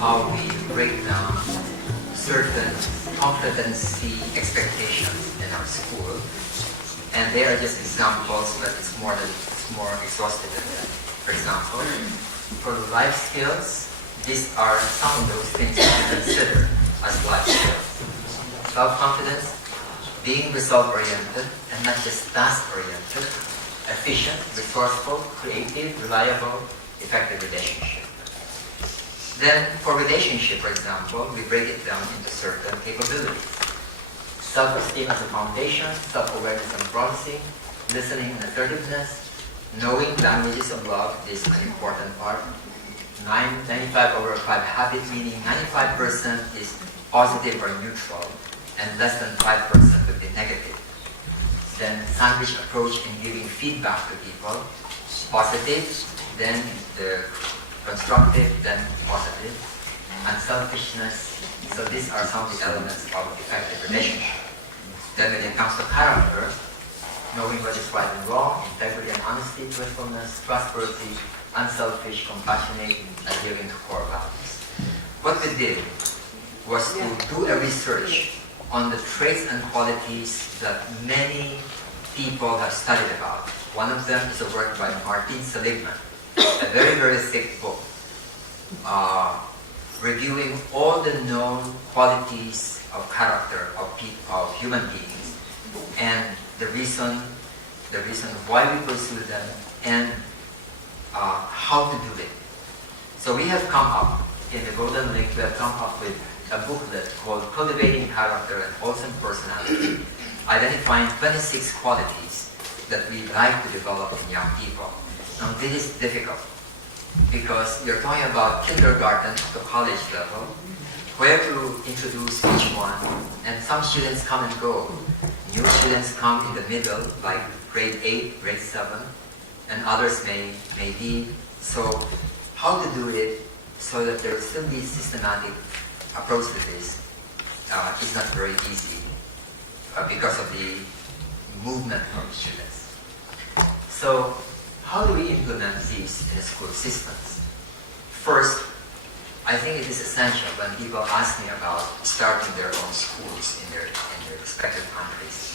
how we break down certain competency expectations in our school. And they are just examples, but it's more exhaustive than that. For example, for life skills, these are some of those things that we consider as life skills. Self-confidence, being result-oriented and not just task-oriented, efficient, resourceful, creative, reliable, effective relationship. Then for relationship, for example, we break it down into certain capabilities. Self-esteem as a foundation, self-awareness and promising, listening and assertiveness, knowing languages of love is an important part. 95/5 habit, meaning 95% is positive or neutral, and less than 5% would be negative. Then sandwich approach in giving feedback to people, positive, then the constructive, then positive, unselfishness. So these are some of the elements of effective relationship. Then when it comes to character, knowing what is right and wrong, integrity and honesty, truthfulness, trustworthy, unselfish, compassionate, adhering to core values. What we did was to do a research on the traits and qualities that many people have studied about. One of them is a work by Martin Seligman, a very, very thick book, reviewing all the known qualities of character of human beings and the reason why we pursue them and how to do it. So we have come up, in the Golden Link, we have come up with a booklet called Cultivating Character and Wholesome Personality, identifying 26 qualities that we'd like to develop in young people. Now this is difficult because we're talking about kindergarten to college level, where to introduce each one, and some students come and go. New students come in the middle, like grade 8, grade 7, and others may leave. So how to do it so that there will still be systematic approach to this is not very easy because of the movement of students. So how do we implement these in the school systems? First, I think it is essential when people ask me about starting their own schools in their respective countries.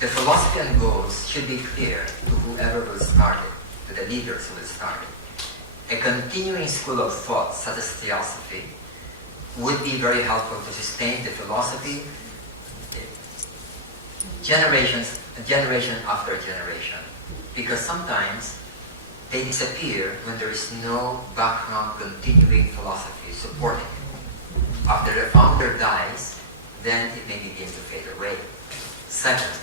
The philosophy and goals should be clear to whoever will start it, to the leaders who will start it. A continuing school of thought, such as theosophy, would be very helpful to sustain the philosophy generation after generation. Because sometimes they disappear when there is no background continuing philosophy supporting it. After the founder dies, then it may begin to fade away. Second,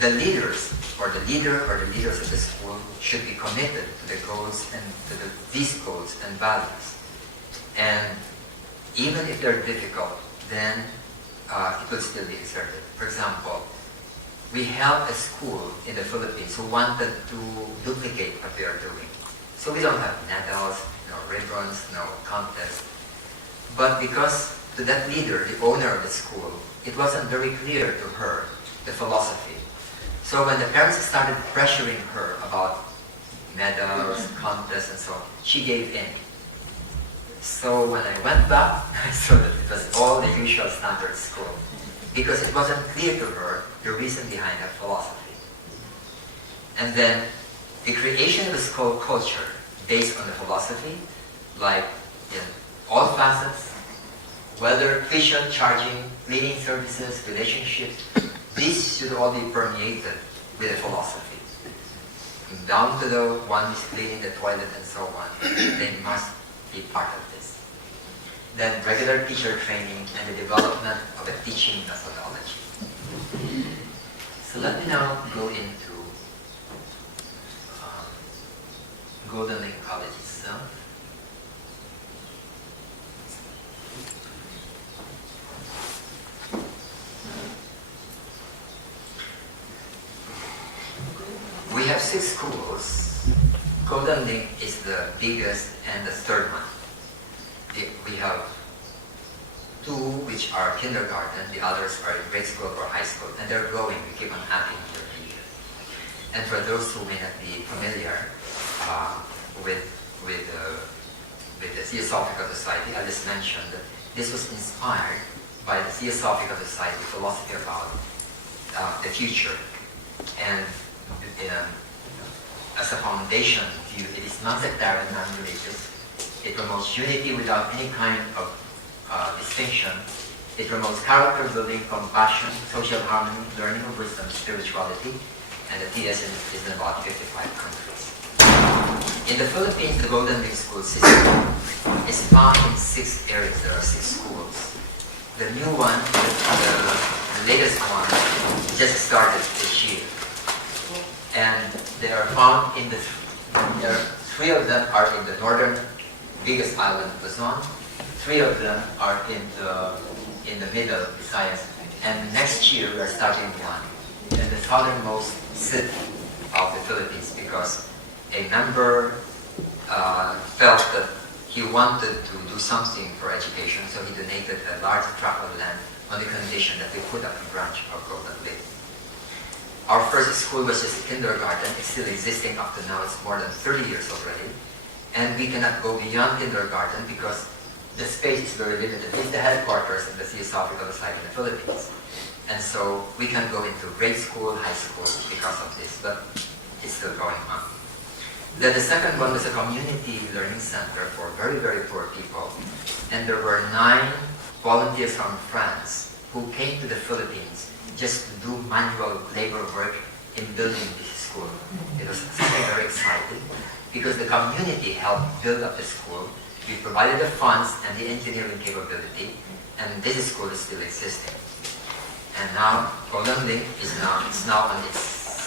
the leaders or the leader or the leaders of the school should be committed to the goals and to these goals and values. And even if they're difficult, then it will still be exerted. For example, we help a school in the Philippines who wanted to duplicate what they are doing. So we don't have medals, no ribbons, no contest. But because to that leader, the owner of the school, it wasn't very clear to her, the philosophy. So when the parents started pressuring her about medals, contests, and so on, she gave in. So when I went back, I saw that it was all the usual standard school. Because it wasn't clear to her the reason behind that philosophy. And then the creation of a school culture based on the philosophy, like in all facets, whether vision, charging, cleaning services, relationships, these should all be permeated with a philosophy. Down to the one who's cleaning the toilet and so on, they must be part of this. Then regular teacher training and the development of a teaching methodology. So let me now go into Golden Lake College itself. We have 6 schools. Golden Lake is the biggest and the third one. We have 2 which are kindergarten, the others are in grade school or high school, and they're growing. We keep on adding every year. And for those who may not be familiar with with the Theosophical Society. I just mentioned that this was inspired by the Theosophical Society philosophy about the future. And as a foundation view, it is non-sectarian, non-religious. It promotes unity without any kind of distinction. It promotes character building, compassion, social harmony, learning of wisdom, spirituality, and the TS is in about 55 countries. In the Philippines, the Golden Ring School system is found in 6 areas. There are 6 schools. The new one, the latest one, just started this year. And they are found in 3 of them are in the northern, biggest island of Luzon. 3 of them are in the middle, Visayas. And next year we are starting one in the southernmost city of the Philippines, because a member felt that he wanted to do something for education, so he donated a large tract of land on the condition that we put up a branch of Golden Lake. Our first school was just a kindergarten. It's still existing up to now. It's more than 30 years already. And we cannot go beyond kindergarten because the space is very limited. It's the headquarters of the Theosophical Society in the Philippines. And so we can go into grade school, high school because of this, but it's still going on. Then the second one was a community learning center for very, very poor people. And there were 9 volunteers from France who came to the Philippines just to do manual labor work in building this school. It was something very exciting because the community helped build up the school. We provided the funds and the engineering capability, and this school is still existing. And now Golden Link is now on its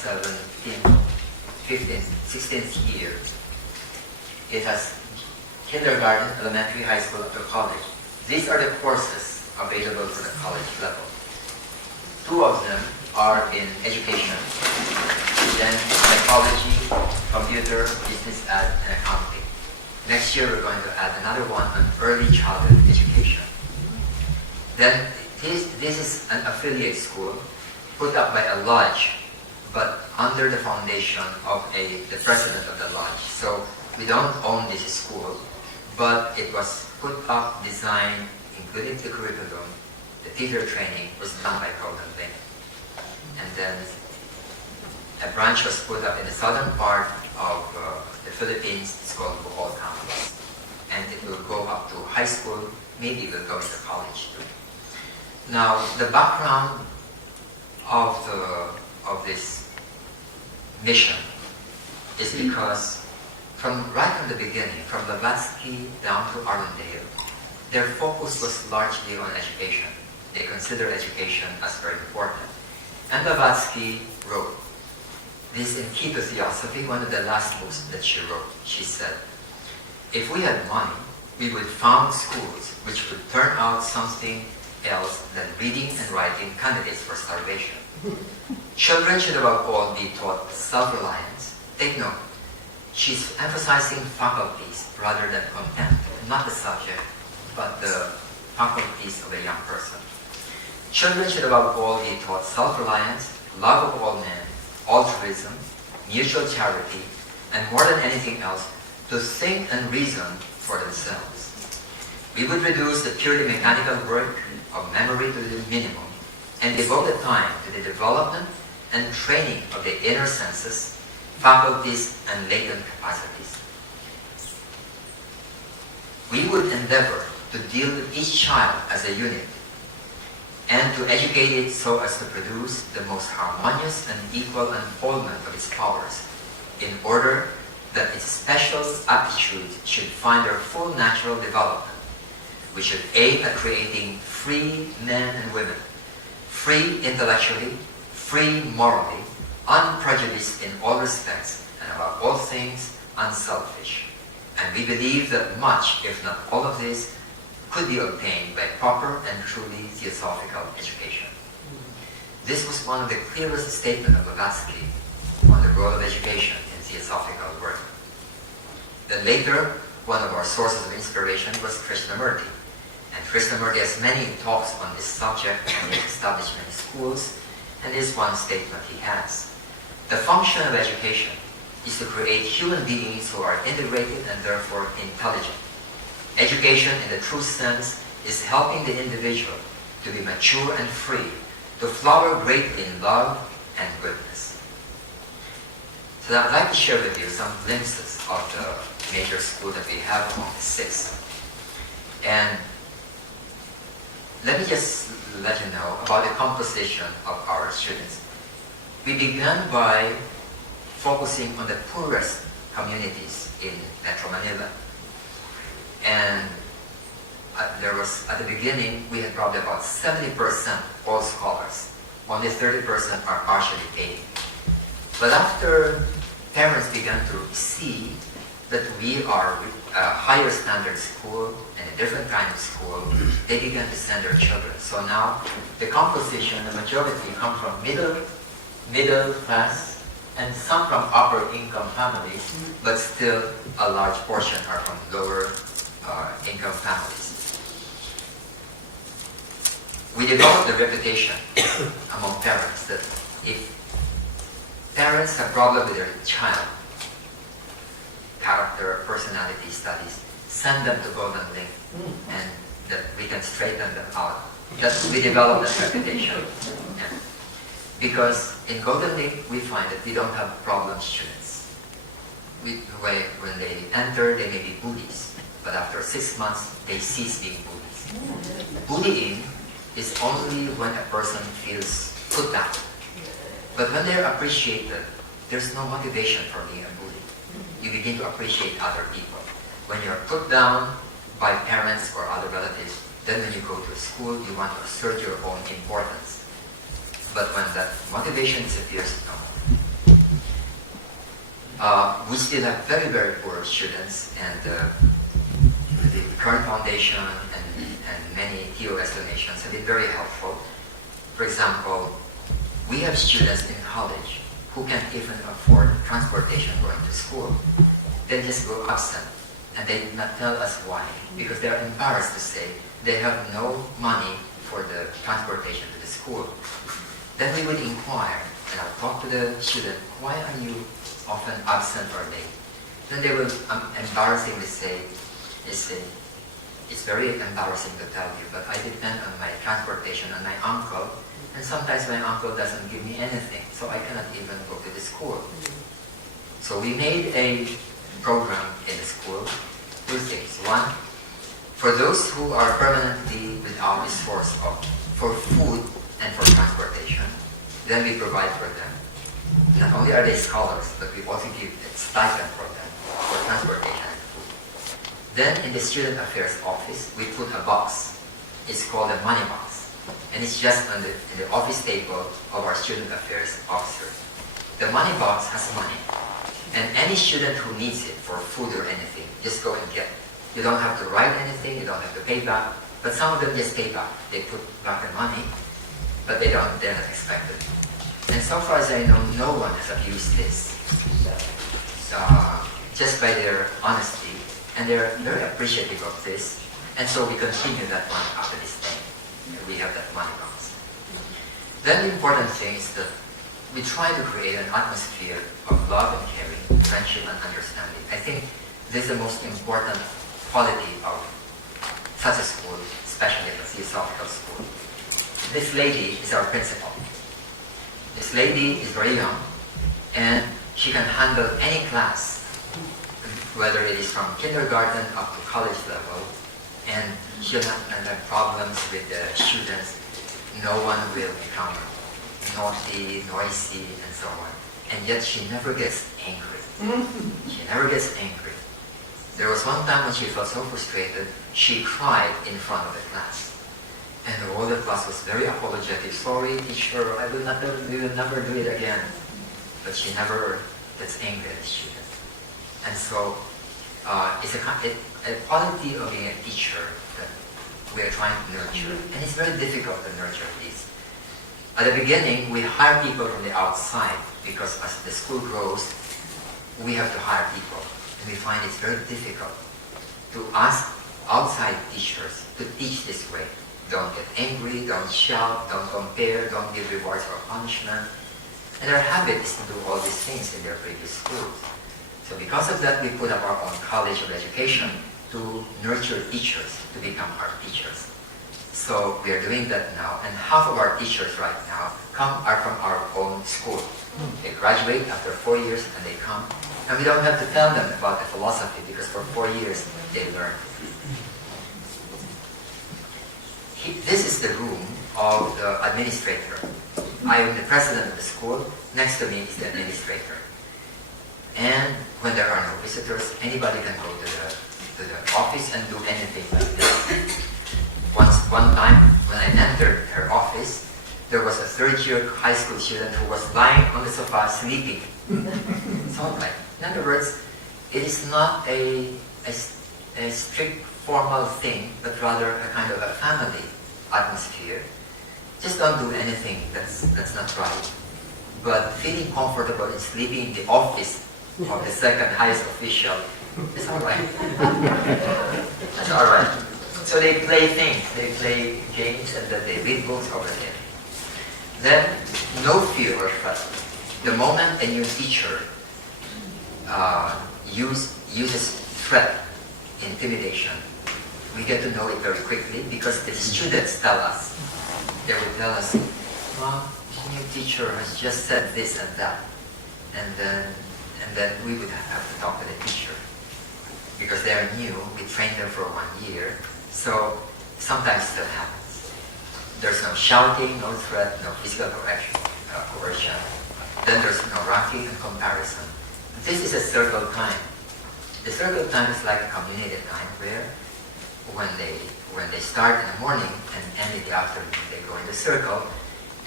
17th, 15th, 16th year. It has kindergarten, elementary, high school, up to college. These are the courses available for the college level. 2 of them are in education, then psychology, computer, business ed, and accounting. Next year we're going to add another one on early childhood education. Then this is an affiliate school put up by a lodge, but under the foundation of the president of the lodge. So we don't own this school, but it was put up, designed, including the curriculum. The teacher training was done by Golden Link. And then a branch was put up in the southern part of the Philippines. It's called Bohol Campus. And it will go up to high school, maybe it will go into college too. Now, the background of this mission is because right from the beginning, from Blavatsky down to Arundel, their focus was largely on education. They consider education as very important. And Blavatsky wrote, this in Key to Theosophy, one of the last books that she wrote. She said, if we had money, we would found schools which would turn out something else than reading and writing candidates for starvation. Children should above all be taught self-reliance. Take note, she's emphasizing faculties rather than content, not the subject, but the faculties of a young person. Children should above all be taught self-reliance, love of all men, altruism, mutual charity, and more than anything else, to think and reason for themselves. We would reduce the purely mechanical work of memory to the minimum and devote the time to the development and training of the inner senses, faculties, and latent capacities. We would endeavor to deal with each child as a unit and to educate it so as to produce the most harmonious and equal unfoldment of its powers, in order that its special aptitudes should find their full natural development. We should aim at creating free men and women, free intellectually, free morally, unprejudiced in all respects, and above all things, unselfish. And we believe that much, if not all of this, could be obtained by proper and truly theosophical education. This was one of the clearest statements of Blavatsky on the role of education in theosophical work. Then later, one of our sources of inspiration was Krishnamurti. And Krishnamurti has many talks on this subject and his establishment in schools, and this one statement he has. The function of education is to create human beings who are integrated and therefore intelligent. Education in the true sense is helping the individual to be mature and free, to flower greatly in love and goodness. So I'd like to share with you some glimpses of the major school that we have among the 6. And let me just let you know about the composition of our students. We began by focusing on the poorest communities in Metro Manila. And there was, at the beginning, we had probably about 70% all scholars. Only 30% are partially paid. But after parents began to see that we are a higher standard school and a different kind of school, they began to send their children. So now the composition, the majority come from middle class, and some from upper income families, but still a large portion are from lower income families. We developed the reputation among parents that if parents have problems with their child, character, personality studies, send them to Golden Link, and that we can straighten them out. That we develop that reputation. And because in Golden Link, we find that we don't have problem students. When they enter, they may be bullies, but after 6 months, they cease being bullies. Bullying is only when a person feels put down. But when they're appreciated, there's no motivation for being a bully. You begin to appreciate other people. When you're put down by parents or other relatives, then when you go to school, you want to assert your own importance. But when that motivation disappears, no. We still have very, very poor students, and the current foundation and many TOS donations have been very helpful. For example, we have students in college who can't even afford transportation going to school. They just go absent, and they did not tell us why, because they're embarrassed to say they have no money for the transportation to the school. Then we would inquire, and I'll talk to the student, why are you often absent or late? Then they will embarrassingly say, it's very embarrassing to tell you, but I depend on my transportation and my uncle, and sometimes my uncle doesn't give me anything, so I cannot even go to the school. So we made a program in the school, 2 things. One, for those who are permanently without a source for food and for transportation, then we provide for them. Not only are they scholars, but we also give a stipend for them for transportation and food. Then in the student affairs office, we put a box. It's called a money box. And it's just in the office table of our student affairs officer. The money box has money. And any student who needs it for food or anything, just go and get it. You don't have to write anything, you don't have to pay back. But some of them just pay back. They put back the money, but they're not expected. And so far as I know, no one has abused this. Just by their honesty. And they're very appreciative of this. And so we continue that one after this thing. We have that money box. Then the important thing is that we try to create an atmosphere of love and caring, friendship and understanding. I think this is the most important quality of such a school, especially a theosophical school. This lady is our principal. This lady is very young, and she can handle any class, whether it is from kindergarten up to college level, and she'll not have problems with the students. No one will become naughty, noisy, and so on. And yet she never gets angry. She never gets angry. There was one time when she felt so frustrated, she cried in front of the class. And the whole class was very apologetic. Sorry, teacher, we will never do it again. But she never gets angry at the student. And so it's a quality of being a teacher that we are trying to nurture. And it's very difficult to nurture these. At the beginning, we hire people from the outside because as the school grows, we have to hire people. And we find it's very difficult to ask outside teachers to teach this way. Don't get angry, don't shout, don't compare, don't give rewards for punishment. And their habit is to do all these things in their previous schools. So because of that, we put up our own college of education to nurture teachers to become our teachers. So we are doing that now, and half of our teachers right now are from our own school. They graduate after 4 years and they come, and we don't have to tell them about the philosophy because for 4 years they learn. This is the room of the administrator. I am the president of the school. Next to me is the administrator. And when there are no visitors, anybody can go to the office and do anything like this. One time, when I entered her office, there was a third-year high school student who was lying on the sofa sleeping. So I'm like, in other words, it is not a strict formal thing, but rather a kind of a family atmosphere. Just don't do anything that's not right. But feeling comfortable in sleeping in the office of the second highest official is all right. That's all right. So they play things, they play games, and then they read books over there. Then, no fear or threat. The moment a new teacher uses threat, intimidation, we get to know it very quickly because the students tell us. They will tell us, Mom, the new teacher has just said this and that. And then we would have to talk to the teacher. Because they are new, we train them for 1 year. So sometimes it still happens. There's no shouting, no threat, no physical coercion. Then there's no ranking and comparison. This is a circle time. The circle time is like a community time where when they start in the morning and end in the afternoon, they go in the circle,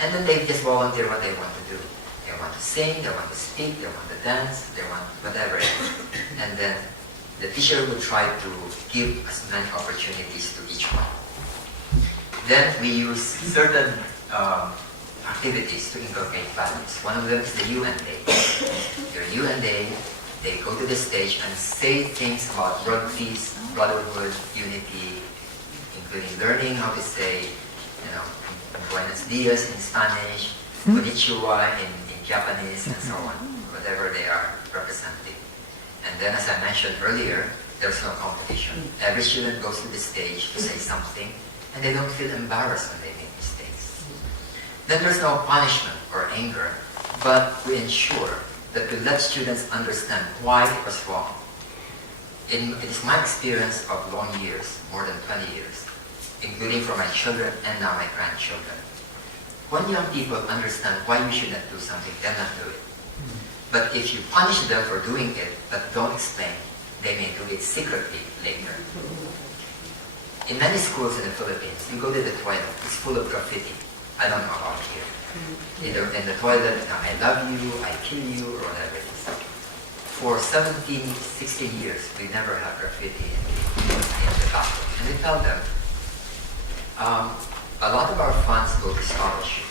and then they just volunteer what they want to do. They want to sing, they want to speak, they want to dance, they want whatever. And then the teacher will try to give as many opportunities to each one. Then we use certain activities to inculcate values. One of them is the U&A. Your U&A, they go to the stage and say things about world peace, brotherhood, unity, including learning how to say, Buenos dias in Spanish, Konnichiwa in Japanese, and so on, whatever they are representing. And then, as I mentioned earlier, there's no competition. Every student goes to the stage to say something, and they don't feel embarrassed when they make mistakes. Then there's no punishment or anger, but we ensure that we let students understand why it was wrong. It is my experience of long years, more than 20 years, including for my children and now my grandchildren. When young people understand why we should not do something, they'll not do it. But if you punish them for doing it, but don't explain, they may do it secretly later. In many schools in the Philippines, you go to the toilet, it's full of graffiti. I don't know about here. Either in the toilet, I love you, I kill you, or whatever it is. For 17, 16 years, we never have graffiti in the bathroom. And we tell them, a lot of our funds go to scholarship.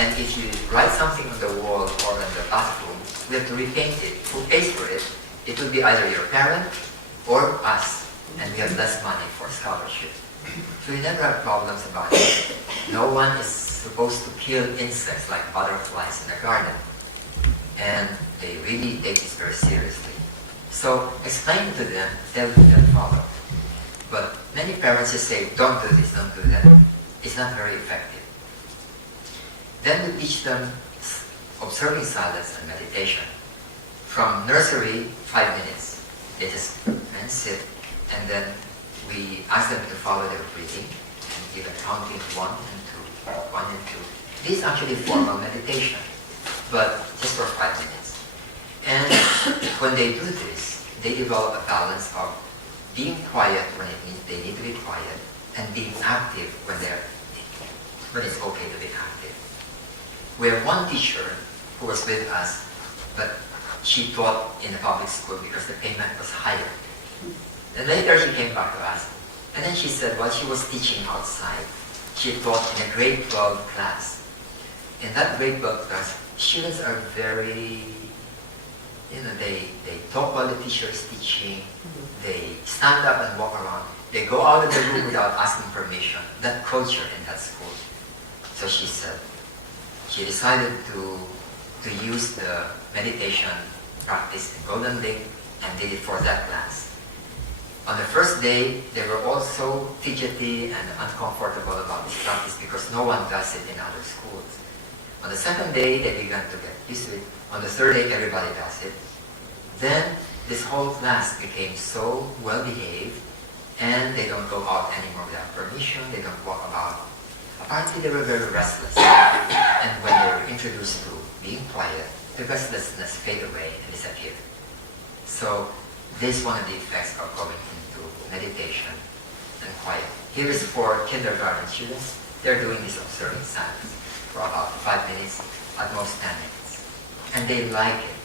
And if you write something on the wall or in the bathroom, we have to repaint it. Who pays for it? It will be either your parent or us. And we have less money for scholarship. So we never have problems about it. No one is supposed to kill insects like butterflies in the garden. And they really take this very seriously. So explain to them, they'll follow. But many parents just say, don't do this, don't do that. It's not very effective. Then we teach them observing silence and meditation. From nursery, 5 minutes. They just sit, and then we ask them to follow their breathing and give a counting 1 and 2, 1 and 2. This is actually formal meditation, but just for 5 minutes. And when they do this, they develop a balance of being quiet when it means they need to be quiet, and being active when it's okay to be active. We have one teacher who was with us, but she taught in a public school because the payment was higher. And later she came back to us, and then she said while she was teaching outside, she taught in a grade 12 class. In that grade 12 class, students are very, they talk while the teacher is teaching, they stand up and walk around, they go out of the room without asking permission. That culture in that school. So she said, she decided to use the meditation practice in Golden Lake and did it for that class. On the first day, they were all so fidgety and uncomfortable about this practice because no one does it in other schools. On the second day, they began to get used to it. On the third day, everybody does it. Then, this whole class became so well-behaved, and they don't go out anymore without permission, they don't walk about. Apparently, they were very restless. And when they were introduced to being quiet, the restlessness fade away and disappear. So, this is one of the effects of going into meditation and quiet. Here is for kindergarten students. They're doing this observing silence for about 5 minutes, at most 10 minutes. And they like it.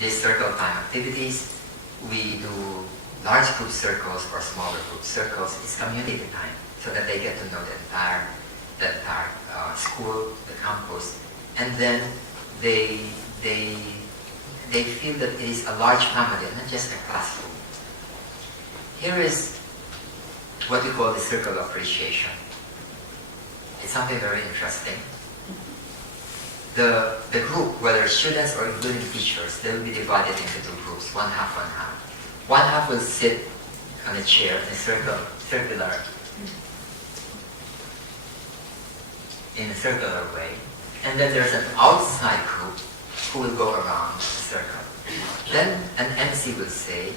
These circle time activities, we do large group circles or smaller group circles. It's community time, so that they get to know the entire school, the campus, and then they feel that it is a large family, not just a classroom. Here is what we call the circle of appreciation. It's something very interesting. The group, whether students or including teachers, they will be divided into two groups, one half, one half. One half will sit on a chair in a circular, in a circular way. And then there's an outside group who will go around the circle. Then an MC will say,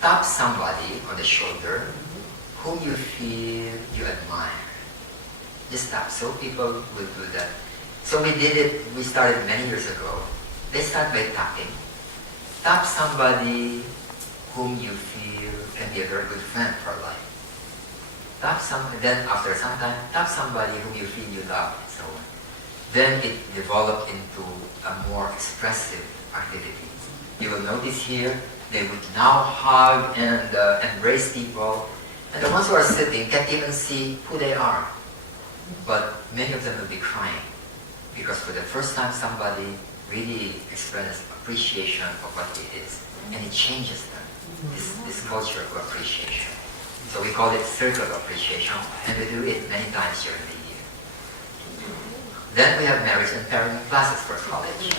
tap somebody on the shoulder whom you feel you admire. Just tap. So people will do that. So we did it, we started many years ago. They start by tapping. Tap somebody whom you feel can be a very good friend for life. Then after some time, tap somebody whom you feel you love, and so on. Then it developed into a more expressive activity. You will notice here, they would now hug and embrace people. And the ones who are sitting can't even see who they are. But many of them will be crying. Because for the first time, somebody really expresses appreciation of what it is. And it changes them, this culture of appreciation. So we call it circle of appreciation, and we do it many times during the year. Then we have marriage and parenting classes for college.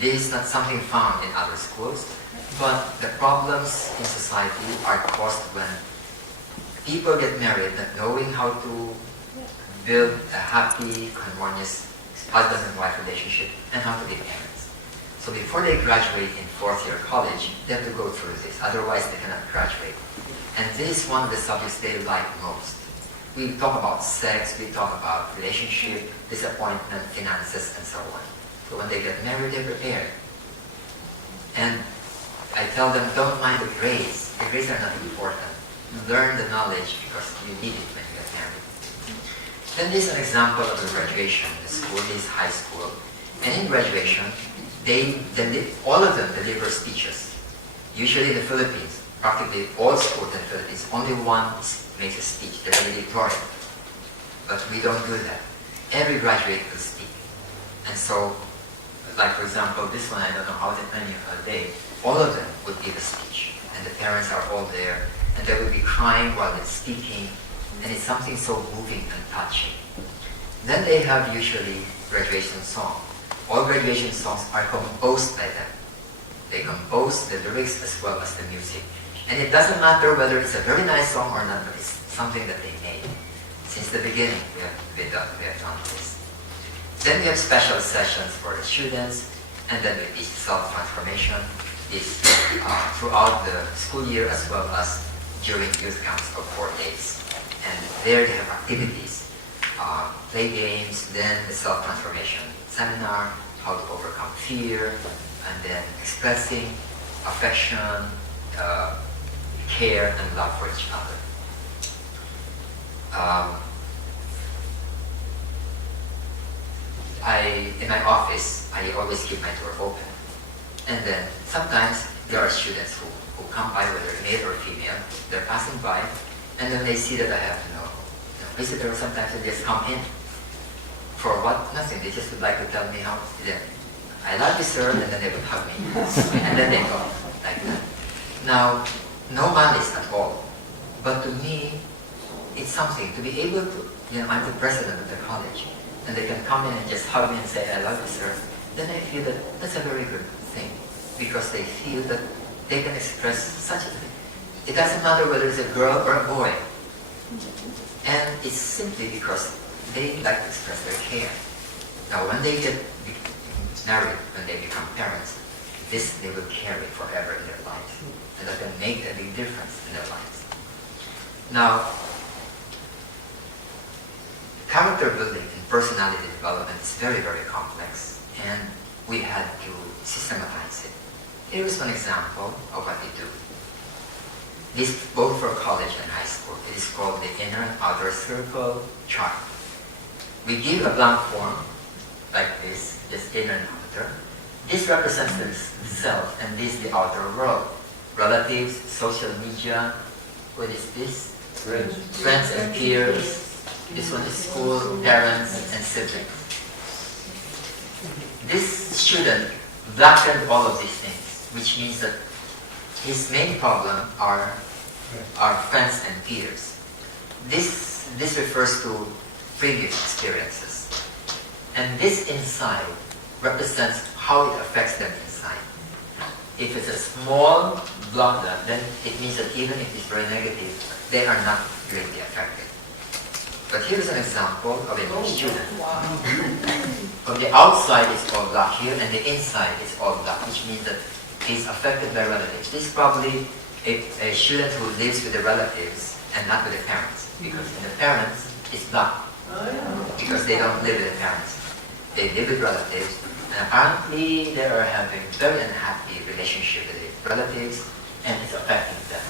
This is not something found in other schools, but the problems in society are caused when people get married not knowing how to build a happy, harmonious husband and wife relationship and how to be parents. So before they graduate in fourth year college, they have to go through this, otherwise they cannot graduate. And this is one of the subjects they like most. We talk about sex, we talk about relationship, disappointment, finances, and so on. So when they get married, they're prepared. And I tell them, don't mind the grades. The grades are not important. Learn the knowledge because you need it when you get married. Then this is an example of the graduation. The school is high school. And in graduation, all of them deliver speeches. Usually in the Philippines, practically all schools in the Philippines, only one makes a speech, the valedictorian. But we don't do that. Every graduate will speak. And so, like for example, this one, I don't know how many a day, all of them would give a speech. And the parents are all there. And they will be crying while they're speaking. And it's something so moving and touching. Then they have usually graduation song. All graduation songs are composed by them. They compose the lyrics as well as the music. And it doesn't matter whether it's a very nice song or not, but it's something that they made. Since the beginning, we have done this. Then we have special sessions for the students, and then we teach self-transformation is throughout the school year as well as during youth camps of 4 days. And there they have activities, play games, then the self-transformation seminar, how to overcome fear, and then expressing affection, care, and love for each other. In my office, I always keep my door open. And then sometimes there are students who come by, whether male or female, they're passing by, and then they see that I have no visitor. Sometimes they just come in. For what? Nothing. They just would like to tell me how I love you, sir, and then they would hug me. And then they go like that. Now, no malice at all. But to me, it's something to be able to, I'm the president of the college, and they can come in and just hug me and say, I love you, sir. Then I feel that that's a very good thing, because they feel that they can express such a thing. It doesn't matter whether it's a girl or a boy. And it's simply because they like to express their care. Now when they get married, when they become parents, this they will carry forever in their lives. And that can make a big difference in their lives. Now, character building and personality development is very, very complex, and we had to systematize it. Here is one example of what we do. This both for college and high school. It is called the inner and outer circle chart. We give a blank form like this inner and outer. This represents the self, and this the outer world. Relatives, social media. What is this? Friends and peers. This one is school, parents, and siblings. This student blackened all of these things, which means that his main problem are friends and peers. This refers to previous experiences. And this inside represents how it affects them inside. If it's a small block, then it means that even if it's very negative, they are not greatly affected. But here's an example of a new student. From the outside it's all black here, and the inside is all black, which means that he's affected by relatives. This is probably a student who lives with the relatives and not with the parents, because in the parents it's black, because they don't live with the parents. They live with relatives, and apparently they are having very unhappy relationship with the relatives, and it's affecting them.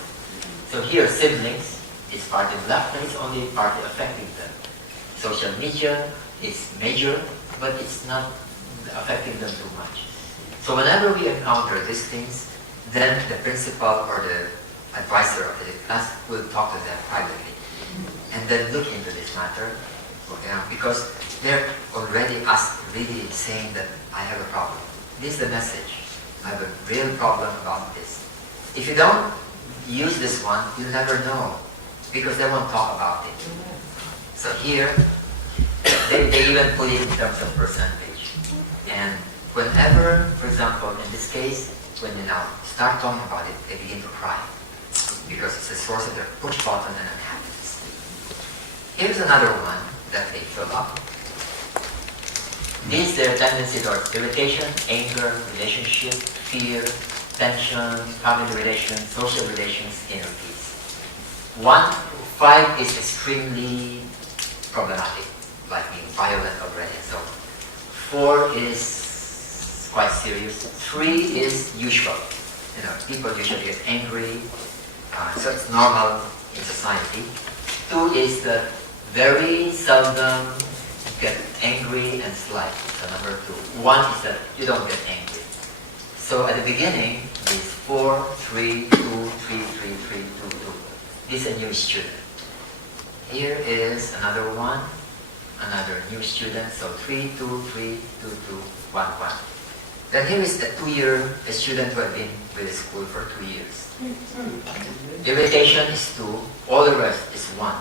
So here, siblings is partly black, and it's only partly affecting them. Social media is major, but it's not affecting them too much. So whenever we encounter these things, then the principal or the advisor of the class will talk to them privately, and then look into this matter, because they're already really saying that I have a problem. This is the message. I have a real problem about this. If you don't use this one, you'll never know, because they won't talk about it. So here, they even put it in terms of percentage. And whenever, for example, in this case, when you now start talking about it, they begin to cry, because it's a source of their push button and unhappiness. Here's another one that they fill up. These their tendency towards irritation, anger, relationship, fear, tension, family relations, social relations, inner peace. 5 is extremely problematic, like being violent already. So 4 is quite serious. 3 is usual. People usually get angry, so it's normal in society. 2 is that very seldom get angry and slight. So number 2. 1 is that you don't get angry. So at the beginning, is 4, 3, 2, 3, 3, 3, 2, 2. This is a new student. Here is another one, another new student. So 3, 2, 3, 2, 2, 1, 1. Then here is a student who has been with the school for 2 years. Irritation is 2, all the rest is 1.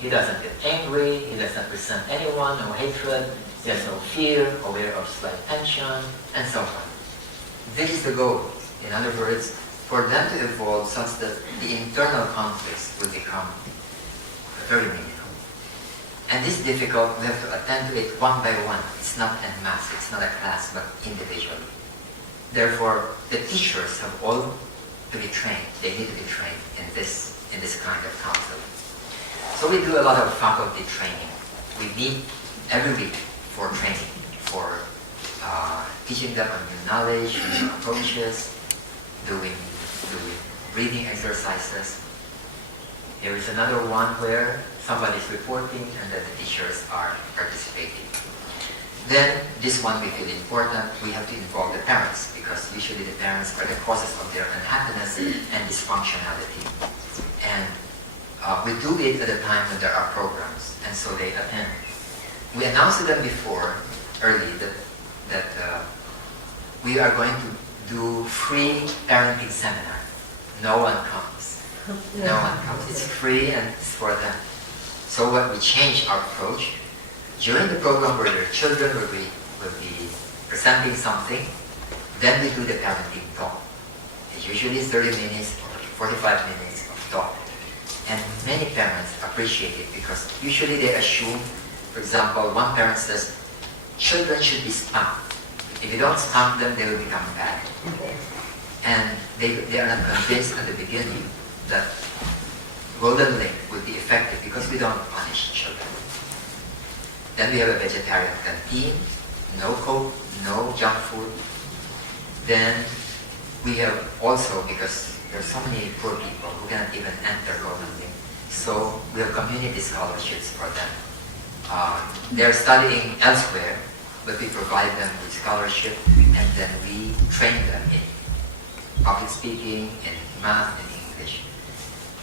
He doesn't get angry, he does not resent anyone, no hatred, he has no fear, aware of slight tension, and so on. This is the goal. In other words, for them to evolve such that the internal conflicts will become very minimal. And this is difficult. We have to attend to it one by one. It's not en masse, it's not a class, but individually. Therefore, the teachers have all to be trained. They need to be trained in this kind of counseling. So we do a lot of faculty training. We meet every week for training, for teaching them on new knowledge, new approaches, doing reading exercises. Here is another one where somebody is reporting and then the teachers are participating. Then this one we feel important. We have to involve the parents, because usually the parents are the causes of their unhappiness and dysfunctionality. And we do it at a time when there are programs, and so they attend. We announced to them early, that we are going to do free parenting seminar. No one comes. No one comes. It's free and it's for them. So when we change our approach, during the program where their children will be presenting something, then we do the parenting talk. usually 30 minutes or 45 minutes of talk. And many parents appreciate it because usually they assume, for example, one parent says, children should be spanked. If you don't spank them, they will become bad. And they are not convinced at the beginning that Golden Link would be effective because we don't punish children. Then we have a vegetarian canteen, no Coke, no junk food. Then we have also, because there are so many poor people who cannot even enter Golden Link, so we have community scholarships for them. They are studying elsewhere, but we provide them with scholarship, and then we train them in public speaking, in math, and English.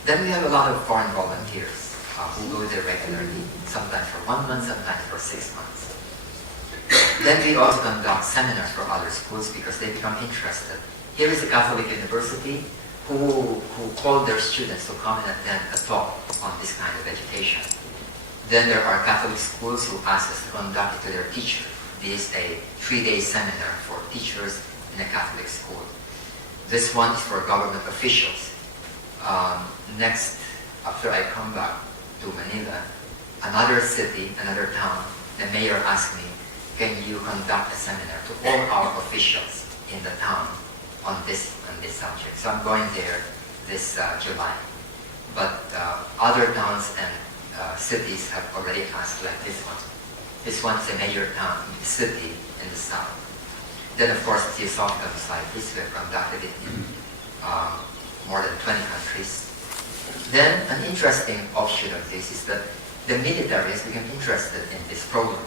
Then we have a lot of foreign volunteers who go there regularly, sometimes for 1 month, sometimes for 6 months. Then we also conduct seminars for other schools because they become interested. Here is a Catholic university who call their students to come and attend a talk on this kind of education. Then there are Catholic schools who ask us to conduct it to their teachers. This is a 3-day seminar for teachers in a Catholic school. This one is for government officials. Next, after I come back to Manila, another city, another town, the mayor asked me, can you conduct a seminar to all our officials in the town on this subject? So I'm going there this July. But other towns and cities have already asked, like this one. This one's a major town, city in the south. Then of course, the Theosophical Societies, we have conducted it in more than 20 countries. Then an interesting offshoot of this is that the militaries became interested in this program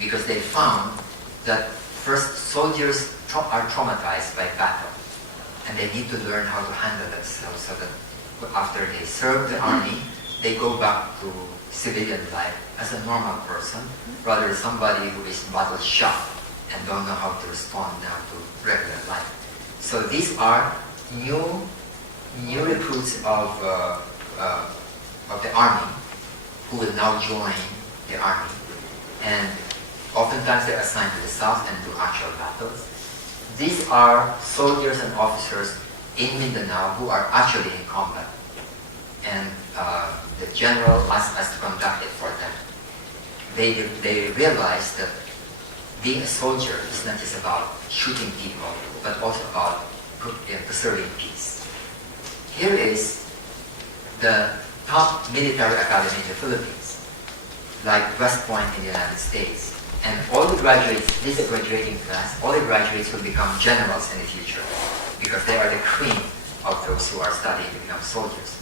because they found that first soldiers are traumatized by battle and they need to learn how to handle themselves so that after they serve the army, they go back to civilian life as a normal person rather than somebody who is battle shocked and don't know how to respond now to regular life. So these are new recruits of the army who will now join the army. And oftentimes they're assigned to the south and do actual battles. These are soldiers and officers in Mindanao who are actually in combat. And the general asked us to conduct it for them. They realized that being a soldier is not just about shooting people, but also about preserving peace. Here is the top military academy in the Philippines, like West Point in the United States. And all the graduates, this is a graduating class, all the graduates will become generals in the future because they are the cream of those who are studying to become soldiers.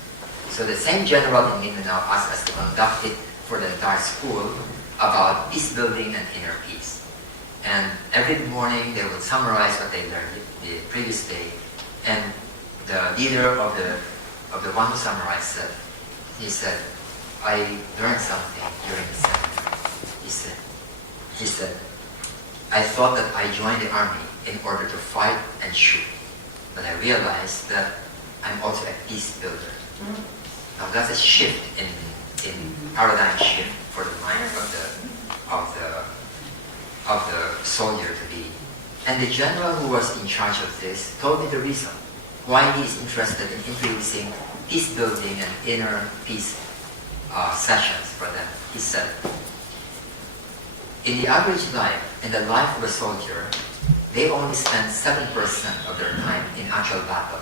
So the same general in Mindanao asked us to conduct it for the entire school about peace building and inner peace. And every morning they will summarize what they learned the previous day. And the leader of the one who summarized said, I learned something during the seminar. He said, I thought that I joined the army in order to fight and shoot. But I realized that I'm also a peace builder. Now that's a shift in paradigm shift for the mind of the soldier to be. And the general who was in charge of this told me the reason why he is interested in introducing peace building and inner peace sessions for them. He said, in the average life, in the life of a soldier, they only spend 7% of their time in actual battle.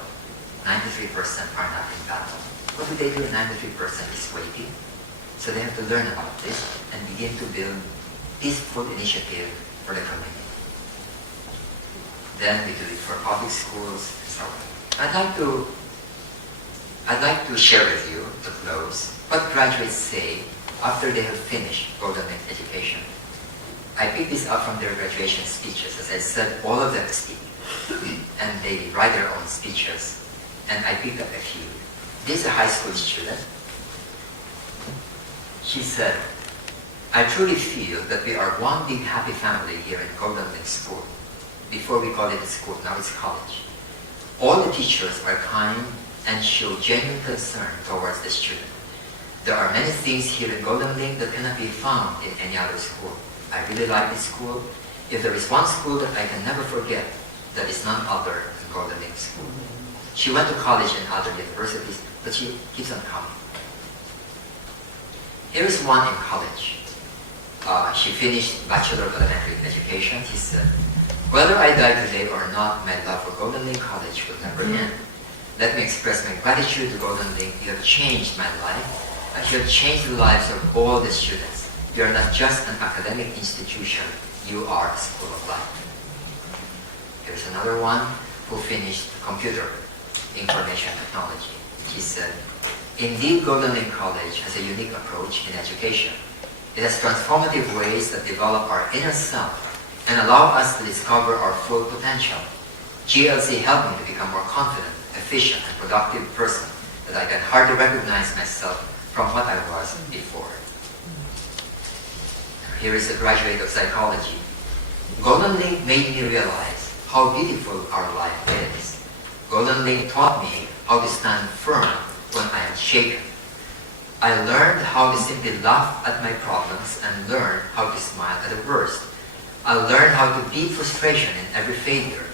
93% are not in battle. What do they do? 93% is waiting. So they have to learn about this and begin to build peaceful initiative for the community. Then we do it for public schools and so on. I'd like to share with you, to close, what graduates say after they have finished Golden Link education. I picked this up from their graduation speeches. As I said, all of them speak. And they write their own speeches. And I picked up a few. This is a high school student. She said, I truly feel that we are one big happy family here in Golden Link School. Before we called it a school, now it's college. All the teachers are kind and show genuine concern towards the student. There are many things here in Golden Link that cannot be found in any other school. I really like this school. If there is one school that I can never forget, that is none other than Golden Link School. She went to college and other universities, but she keeps on coming. Here is one in college. She finished Bachelor of Elementary Education. She said, "Whether I die today or not, my love for Golden Link College will never end. Let me express my gratitude to Golden Link. You have changed my life. You have changed the lives of all the students. You are not just an academic institution. You are a school of life." Here's another one who finished computer information technology. She said, "Indeed, Golden Link College has a unique approach in education. It has transformative ways that develop our inner self and allow us to discover our full potential. GLC helped me to become more confident, efficient, and productive person that I can hardly recognize myself from what I was before." Here is a graduate of psychology. "Golden Link made me realize how beautiful our life is. Golden Link taught me how to stand firm when I am shaken. I learned how to simply laugh at my problems and learn how to smile at the worst. I learned how to beat frustration in every failure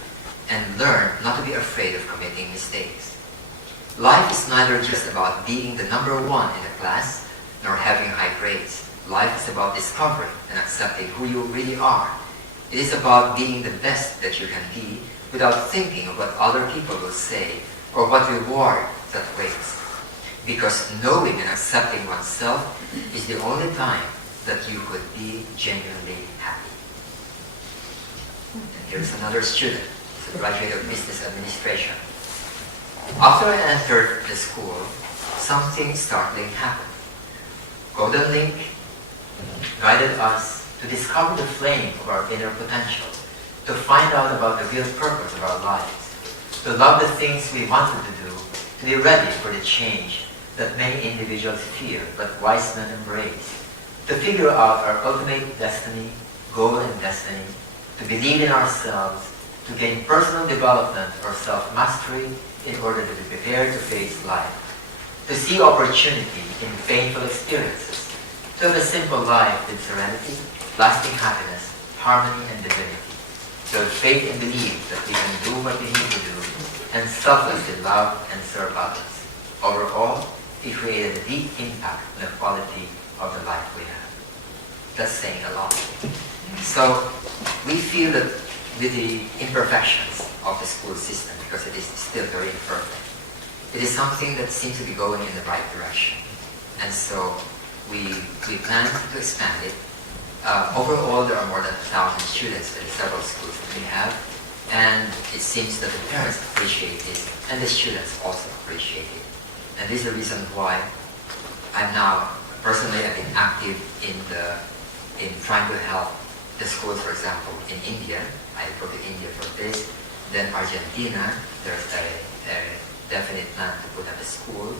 and learn not to be afraid of committing mistakes. Life is neither just about being the number one in the class nor having high grades. Life is about discovering and accepting who you really are. It is about being the best that you can be without thinking of what other people will say or what reward that waits. Because knowing and accepting oneself is the only time that you could be genuinely happy." And here's another student, a graduate of business administration. "After I entered the school, something startling happened. Golden Link guided us to discover the flame of our inner potential, to find out about the real purpose of our lives, to love the things we wanted to do, to be ready for the change that many individuals fear but wise men embrace, to figure out our ultimate destiny, goal and destiny, to believe in ourselves, to gain personal development or self-mastery in order to be prepared to face life, to see opportunity in painful experiences, to have a simple life with serenity, lasting happiness, harmony, and divinity, to have faith and believe that we can do what we need to do, and selflessly love and serve others. Overall, it created a deep impact on the quality of the life we have." That's saying a lot. So we feel that with the imperfections of the school system, because it is still very imperfect, it is something that seems to be going in the right direction. And so we plan to expand it. Overall, there are more than 1,000 students in several schools that we have, and it seems that the parents appreciate it, and the students also appreciate it. And this is the reason why I've been active in trying to help the schools, for example, in India. I go to India for this. Then Argentina, there's a definite plan to put up a school.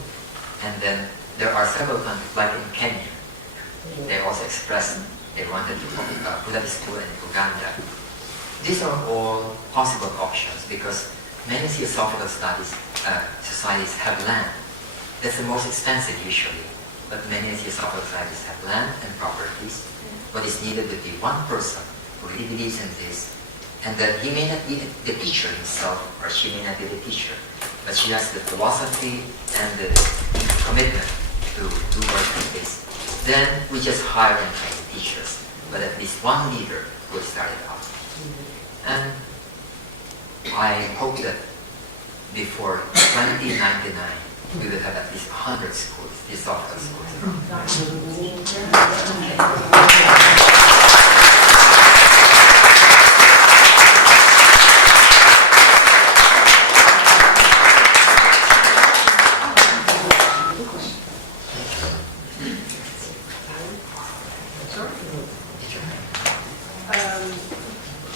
And then there are several countries, like in Kenya. They also expressed they wanted to put up a school in Uganda. These are all possible options because many theosophical societies have land. That's the most expensive usually, but many theosophical societies have land and properties. What is needed would be one person who really believes in this, and that he may not be the teacher himself, or she may not be the teacher, but she has the philosophy and the commitment to do work like this. Then we just hire and train teachers, but at least one leader will start it out. And I hope that before 2099, we will have at least 100 schools, theosophical schools around.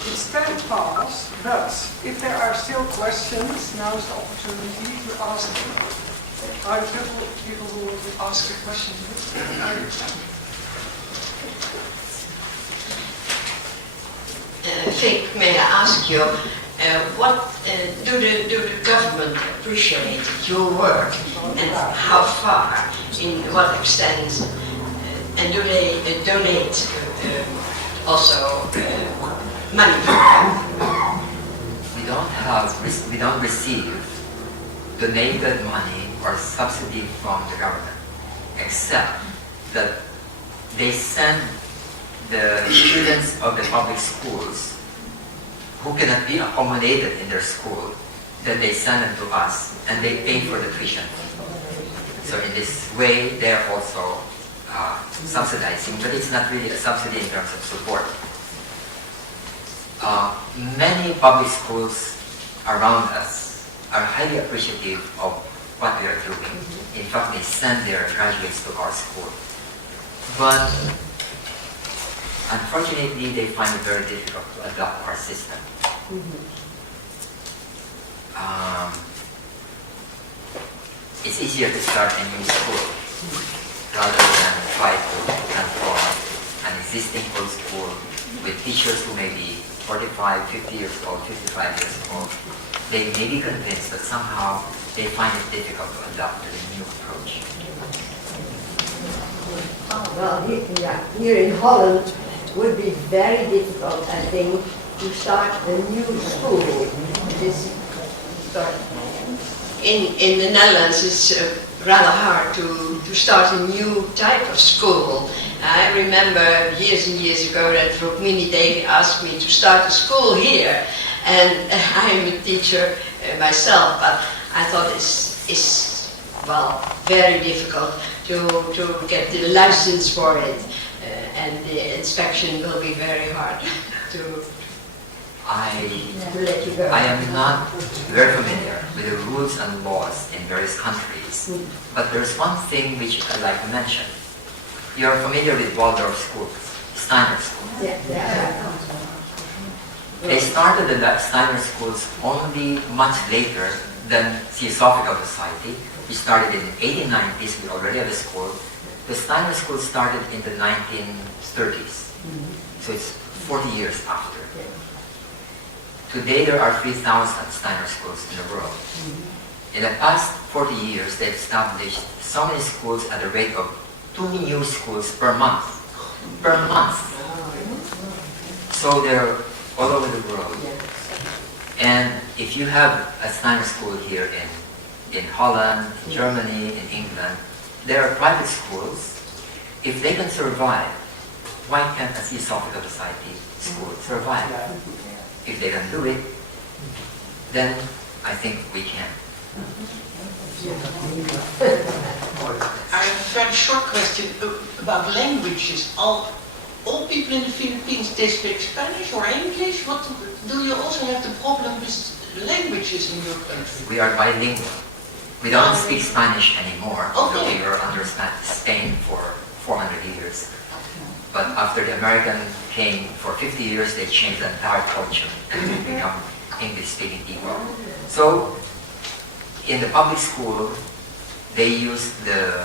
It's 10 past, but if there are still questions, now is the opportunity to ask them. Are there people who want to ask a question? Vic, may I ask you, what do the government appreciate your work, and how far, in what extent, and do they donate also money for that? We don't we don't receive donated money or subsidy from the government, except that they send the students of the public schools who cannot be accommodated in their school, then they send them to us and they pay for the tuition. So in this way, they're also subsidizing, but it's not really a subsidy in terms of support. Many public schools around us are highly appreciative of what we are doing. In fact, they send their graduates to our school. But unfortunately, they find it very difficult to adopt our system. It's easier to start a new school rather than try to transform an existing old school with teachers who may be 45, 50 years old, 55 years old. They may be convinced, but somehow they find it difficult to adapt to the new approach. Well, here in Holland it would be very difficult, I think, to start a new school. In the Netherlands, it's rather hard to start a new type of school. I remember years and years ago that Rukmini Devi asked me to start a school here, and I'm a teacher myself, but I thought it's very difficult to get the license for it, and the inspection will be very hard to let you go. I am not very familiar with the rules and laws in various countries, but there's one thing which I'd like to mention. You're familiar with Waldorf schools, Steiner schools. Yeah. They started the Steiner schools only much later than Theosophical Society. We started in the 1890s, we already have a school. The Steiner school started in the 1930s, so it's 40 years after. Today there are 3,000 Steiner schools in the world. In the past 40 years, they've established so many schools at the rate of 2 new schools per month. Per month. So they're all over the world. And if you have a Steiner school here in Holland, in Germany, in England, there are private schools. If they can survive, why can't a Theosophical Society school survive? If they can do it, then I think we can. I have a very short question about languages. All people in the Philippines, they speak Spanish or English? What do you also have the problem with languages in your country? We are bilingual. We don't speak Spanish anymore, although Okay. we were under Spain for 400 years. But after the American came for 50 years, they changed the entire culture and we become English-speaking people. So, in the public school, they use the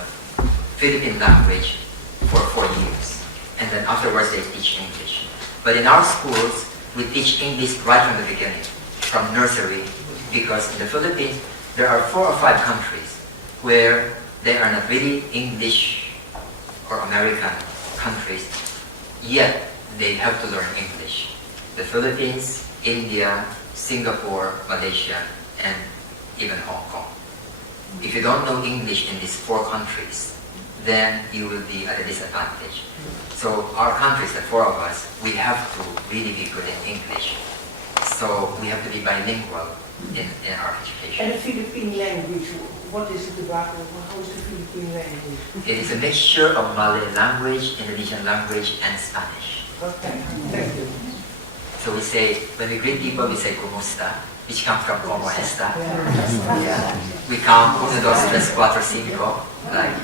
Philippine language for 4 years. And then afterwards, they teach English. But in our schools, we teach English right from the beginning, from nursery, because in the Philippines, there are 4 or 5 countries where they are not really English or American countries, yet they have to learn English. The Philippines, India, Singapore, Malaysia, and even Hong Kong. If you don't know English in these 4 countries, then you will be at a disadvantage. So our countries, the 4 of us, we have to really be good in English. So we have to be bilingual in our education. And the Philippine language, what is it about? How is the Philippine language? It is a mixture of Malay language, Indonesian language, and Spanish. Okay, thank you. So we say, when we greet people, we say kumusta, which comes from como esta. We count 1, 2, 3, 4, 5. Like,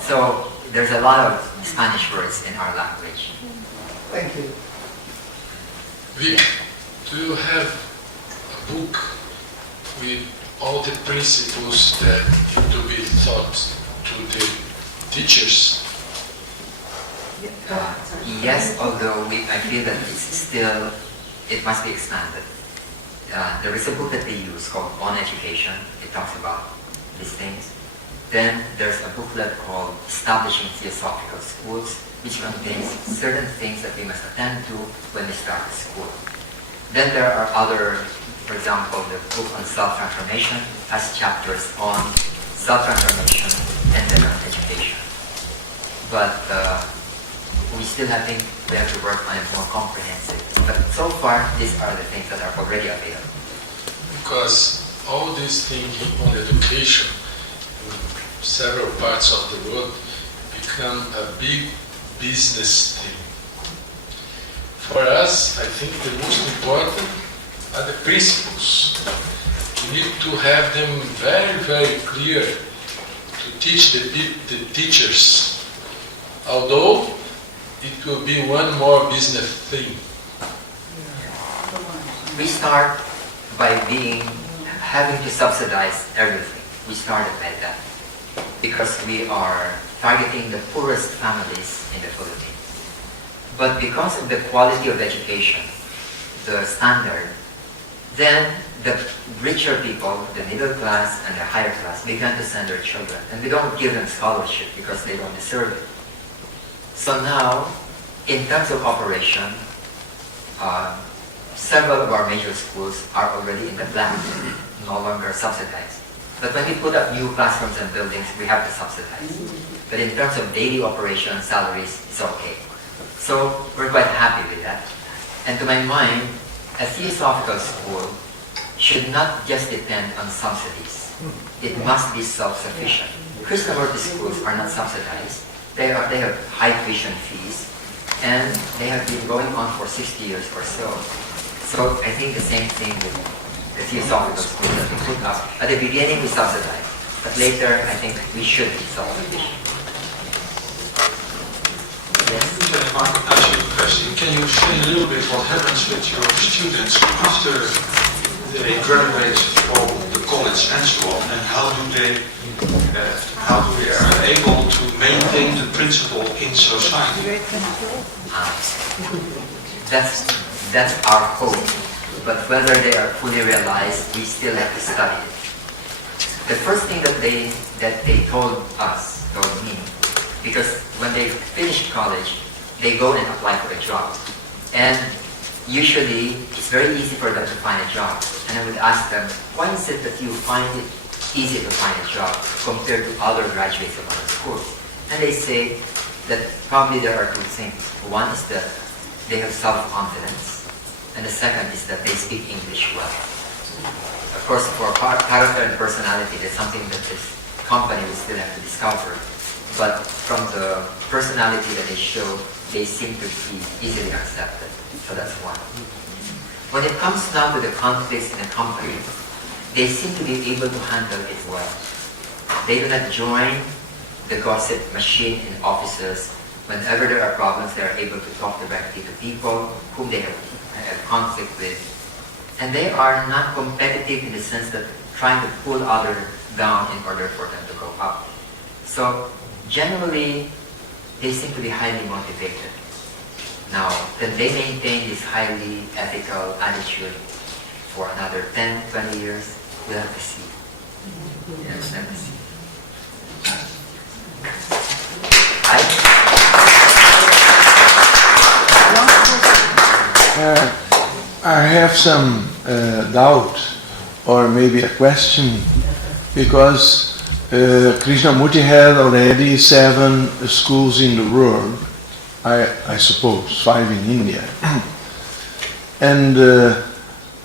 so there's a lot of Spanish words in our language. Thank you. Vic, do you have a book with all the principles that need to be taught to the teachers? Yes, although I feel that it must be expanded. There is a book that they use called On Education. It talks about these things. Then there's a booklet called Establishing Theosophical Schools, which contains certain things that we must attend to when we start the school. Then there are other For example, the book on self-transformation has chapters on self-transformation and then on education. But we still have to work on it more comprehensive. But so far, these are the things that are already available. Because all these things on education in several parts of the world become a big business thing. For us, I think the most important are the principles. We need to have them very, very clear to teach the teachers, although it will be one more business thing. We start by having to subsidize everything. We started by that because we are targeting the poorest families in the Philippines. But because of the quality of education, the standard, then the richer people, the middle class and the higher class, began to send their children. And we don't give them scholarship because they don't deserve it. So now, in terms of operation, several of our major schools are already in the black, no longer subsidized. But when we put up new classrooms and buildings, we have to subsidize. But in terms of daily operation salaries, it's okay. So we're quite happy with that. And to my mind, a theosophical school should not just depend on subsidies. It must be self-sufficient. Krishnamurti schools are not subsidized. They have high tuition fees, and they have been going on for 60 years or so. So I think the same thing with the theosophical schools that we put up. At the beginning we subsidized, but later I think we should be self-sufficient. Mark, ask you a question. Can you explain a little bit what happens with your students after they graduate from the college and so on, and how they are able to maintain the principle in society? That's our hope. But whether they are fully realized, we still have to study it. The first thing that they told me, because when they finish college, they go and apply for a job. And usually, it's very easy for them to find a job. And I would ask them, why is it that you find it easy to find a job compared to other graduates of other schools? And they say that probably there are two things. One is that they have self-confidence. And the second is that they speak English well. Of course, for character and personality, that's something that this company will still have to discover. But from the personality that they show, they seem to be easily accepted. So that's one. When it comes down to the conflicts in a company, they seem to be able to handle it well. They do not join the gossip machine in offices. Whenever there are problems, they are able to talk directly to people whom they have conflict with. And they are not competitive in the sense that trying to pull others down in order for them to go up. So generally, they seem to be highly motivated. Now, can they maintain this highly ethical attitude for another 10, 20 years? We'll have to see. Yeah, we'll have to see. I have some doubt or maybe a question, because Krishnamurti had already 7 schools in the world, I suppose, 5 in India. And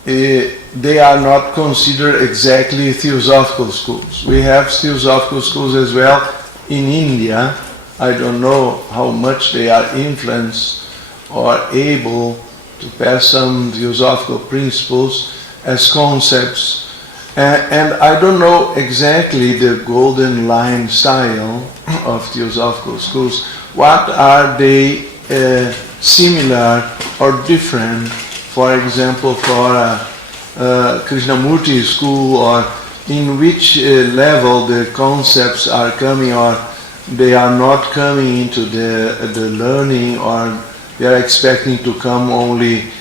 they are not considered exactly theosophical schools. We have theosophical schools as well in India. I don't know how much they are influenced or able to pass some theosophical principles as concepts. And I don't know exactly the golden line style of theosophical schools. What are they similar or different, for example, for a Krishnamurti school, or in which level the concepts are coming, or they are not coming into the learning, or they are expecting to come only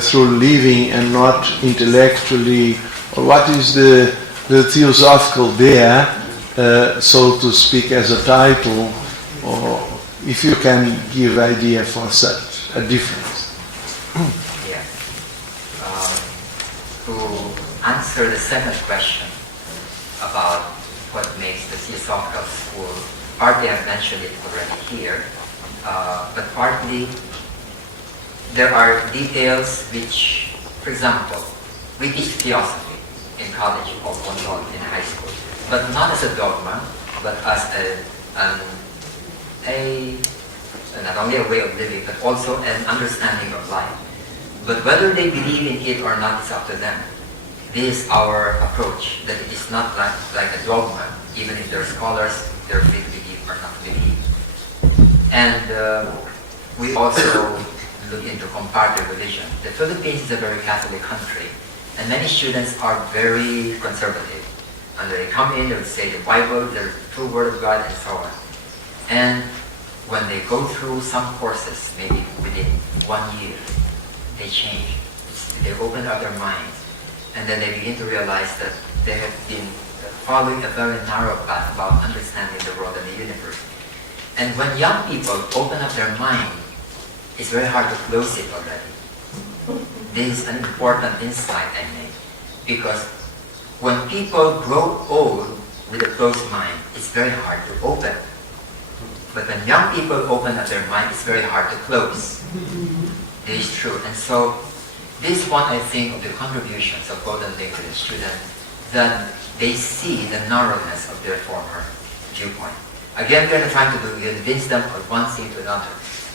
through living and not intellectually? Or what is the theosophical there, so to speak, as a title, or if you can give idea for such a difference? Yeah. to answer the second question about what makes the Theosophical School, partly I've mentioned it already here, but partly there are details which, for example, we teach theosophy in college or in high school, but not as a dogma, but as not only a way of living, but also an understanding of life. But whether they believe in it or not is up to them. This is our approach, that it is not like a dogma, even if there are scholars, they're free to believe or not to believe. And we also look into comparative religion. The Philippines is a very Catholic country, and many students are very conservative. And they come in, they would say the Bible, the true Word of God, and so on. And when they go through some courses, maybe within 1 year, they change. They open up their minds, and then they begin to realize that they have been following a very narrow path about understanding the world and the universe. And when young people open up their mind, it's very hard to close it already. This is an important insight I made, because when people grow old with a closed mind, it's very hard to open. But when young people open up their mind, it's very hard to close. It is true. And so this one, I think, of the contributions of Golden Link to the student, that they see the narrowness of their former viewpoint. Again, we're trying to convince them of one thing to another.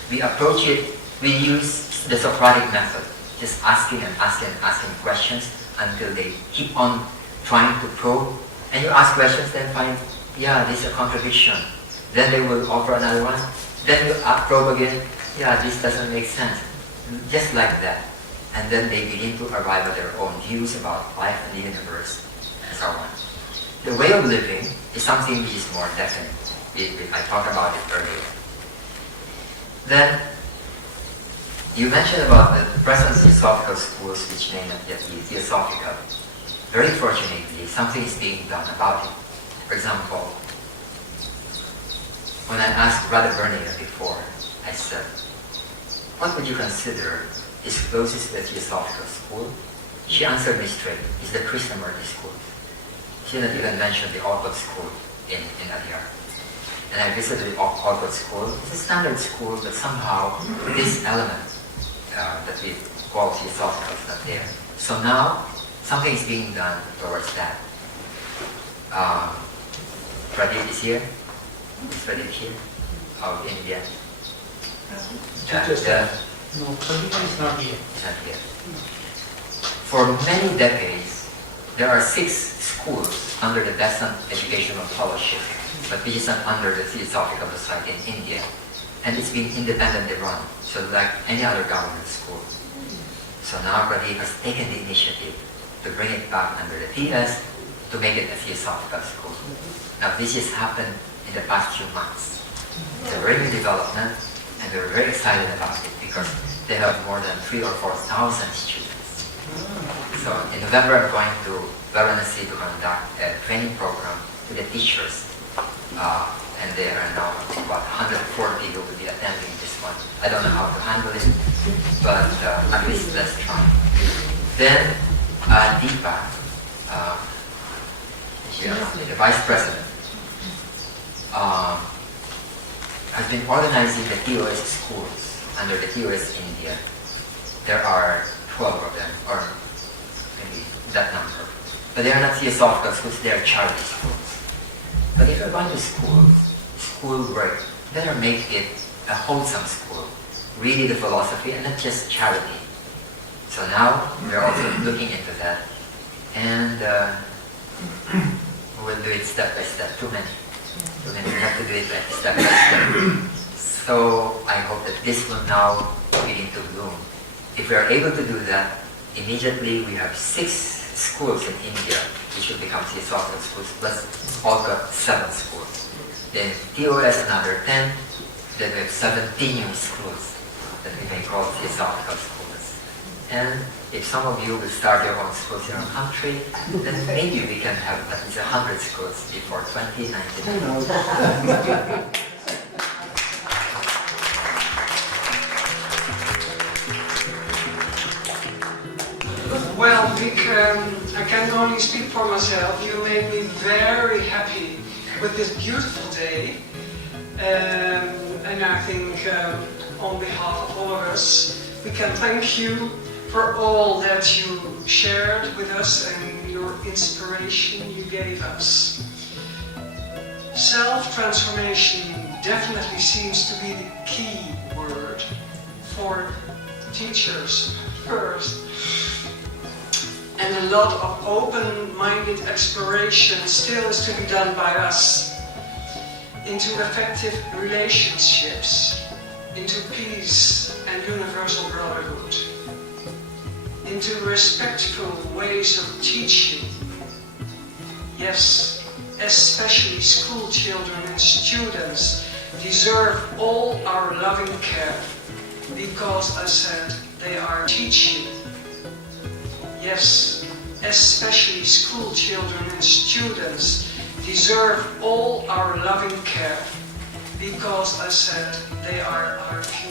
We approach it, we use the Socratic method, just asking and asking and asking questions until they keep on trying to probe. And you ask questions, then find, yeah, this is a contradiction. Then they will offer another one. Then you probe again, yeah, this doesn't make sense. Just like that. And then they begin to arrive at their own views about life and the universe, and so on. The way of living is something which is more definite. I talked about it earlier. Then, you mentioned about the present Theosophical schools which may not yet be Theosophical. Very fortunately, something is being done about it. For example, when I asked Brother Bernier before, I said, what would you consider is closest to a Theosophical school? She answered me straight, it's the Krishnamurti school. She didn't even mention the Orthodox school in Adyar. And I visited the Orthodox school. It's a standard school, but somehow this element that we call Theosophical is not there. So now, something is being done towards that. Pradeep is here. Is Pradeep here? Of India. No, Pradeep is not here. Not here. For many decades, there are 6 schools under the Besant Educational Fellowship, but which is not under the Theosophical Society in India. And it's being independently run, so like any other government school. So now Pradeep has taken the initiative to bring it back under the TS to make it a Theosophical school. Now this has happened in the past few months. It's a very new development, and we're very excited about it because they have more than 3,000 or 4,000 students. So in November, I'm going to Varanasi to conduct a training program to the teachers. And there are now about 140 who will be attending this one. I don't know how to handle it, but at least let's try. Then Deepa, the vice president, has been organizing the TOS schools under the TOS India. There are 12 of them, or maybe that number. But they are not Theosophical schools, they are charity schools. But if you're going to school work, better make it a wholesome school. Really the philosophy and not just charity. So now we're also looking into that. And we'll do it step by step. Too many. We have to do it like step by step. So I hope that this will now begin to bloom. If we are able to do that, immediately we have 6 schools in India which will become Theosophical schools, plus also 7 schools. Then TOS another 10, then we have 17 new schools that we may call Theosophical schools. And if some of you will start your own schools in our country, then maybe we can have at least 100 schools before 2019. Well, Vic, I can only speak for myself. You made me very happy with this beautiful day. And I think on behalf of all of us, we can thank you for all that you shared with us and your inspiration you gave us. Self-transformation definitely seems to be the key word for teachers first. And a lot of open-minded exploration still is to be done by us into effective relationships, into peace and universal brotherhood, into respectful ways of teaching. Yes, especially school children and students deserve all our loving care, because I said they are teaching. Yes, especially school children and students deserve all our loving care, because I said they are our future.